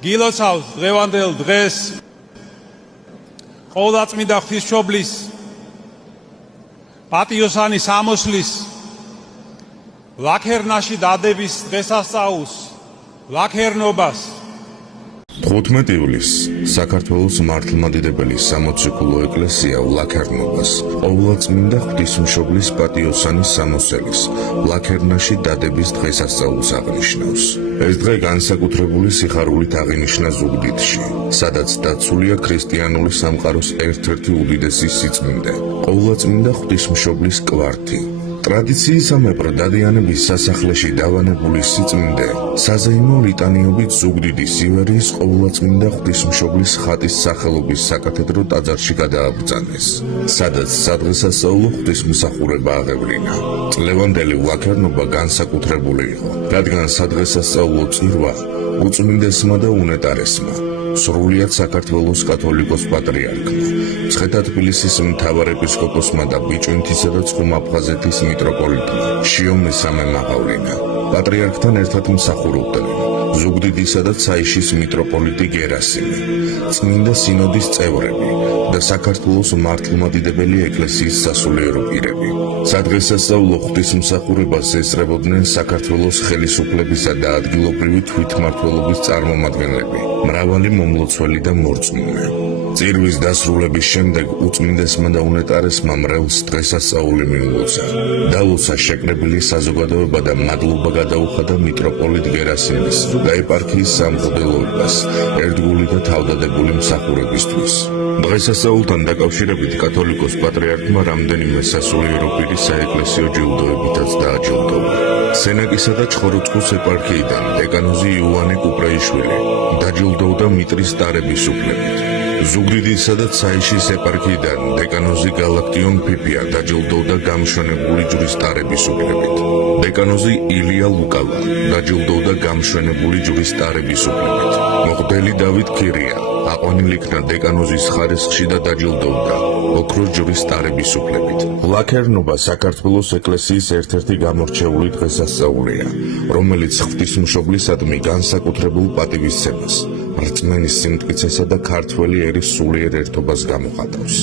გილოცავს დღევანდელ დღეს ყოვლადწმიდა ღვთისმშობლის პატიოსანი სამოსლის ლაქერნაში დადების დღესასწაულს, ლაქერნობას 15 ივლისს საქართველოს მართლმადიდებელი სამოციქულო ეკლესია ლაქერნობას ყოვლადწმინდა ღვთისმშობლის პატიოსანი სამოსელის ლაქერნაში დადების დღესასწაულს აღნიშნავს. ეს დღე განსაკუთრებული სიხარულით აღინიშნა ზუგდიდში, სადაც დაცულია ქრისტიანული სამყაროს ერთ-ერთი უდიდესი სიწმინდე, ყოვლადწმინდა ღვთისმშობლის კვართი. ტრადიციისამებრ დადიანების სასახლეში დავანებული სიწმინდე საზეიმო ლიტანიობით ზუგდიდის ივერიის ყოვლადწმინდა ღვთისმშობლის ხატის სახელობის საკათედრო ტაძარში გადააბრძანეს, სადაც სადღესასწაულო ღვთისმსახურება აღევლინა. წლევანდელი ლაქერნობა განსაკუთრებული იყო, რადგან სადღესასწაულო წირვა უწმინდესმა და უნეტარესმა სრულიად საქართველოს კათოლიკოს პატრიარქმა, მცხეთა თბილისის მთავარ ეპისკოპოსმა და ბიჭვინთისა და ცხუმ-აფხაზეთის მიტროპოლიტმა შიომი სამემ აღავლინა. პატრიარქთან ერთად მსახურობდნენ ზუგდიდისა და ცაიშის მიტროპოლიტი გერასიმი, წმინდა სინოდის წევრები და საქართველოს მართლმადიდებელი ეკლესიის სასულიერო პირები. სადღესასწაულო ღვთისმსახურებას ესწრებოდნენ საქართველოს ხელისუფლებისა და ადგილობრივი თვითმმართველობის წარმომადგენლები, მრავალი მომლოცველი და მორწმუნე. წირვის დასრულების შემდეგ უწმინდესმა და უნეტარესმა მრევლს დღესასწაული მიულოცა. დაულოცა შეკრებილი საზოგადოება და მადლობა გადაუხადა მიტროპოლიტ გერასიმის და ეპარქიის სამღვდელოებას ერთგული და თავდადებული მსახურებისთვის. დღესასწაულთან დაკავშირებით კათოლიკოს პატრიარქმა რამდენიმე სასულიერო პირის საეკლესიო ჯილდოებითაც დააჯილდოვა. სენაკისა და ჩხოროწყუს ეპარქიიდან დეკანოზი იოანე კუპრაიშვილი დაჯილდოვდა მიტრის ტარების უფლებით. ზუგდიდისა და ცაიშის ეპარქიიდან დეკანოზი გალაქტიონ ფიფია დაჯილდოვდა გამშვენებული ჯვრის ტარების უფლებით. დეკანოზი ილია ლუკავა დაჯილდოვდა გამშვენებული ჯვრის ტარების უფლებით. მოხდელი დავით ქირია აყვანილ იქნა დეკანოზის ხარისხში და დაჯილდოვდა ოქროს ჯვრის ტარების უფლებით. ლაქერნობა საქართველოს ეკლესიის ერთ-ერთი გამორჩეული დღესასწაულია, რომელიც ღვთისმშობლისადმი განსაკუთრებულ პატივისცემას, რწმენის სიმტკიცესა და ქართველი ერის სულიერ ერთობას გამოხატავს.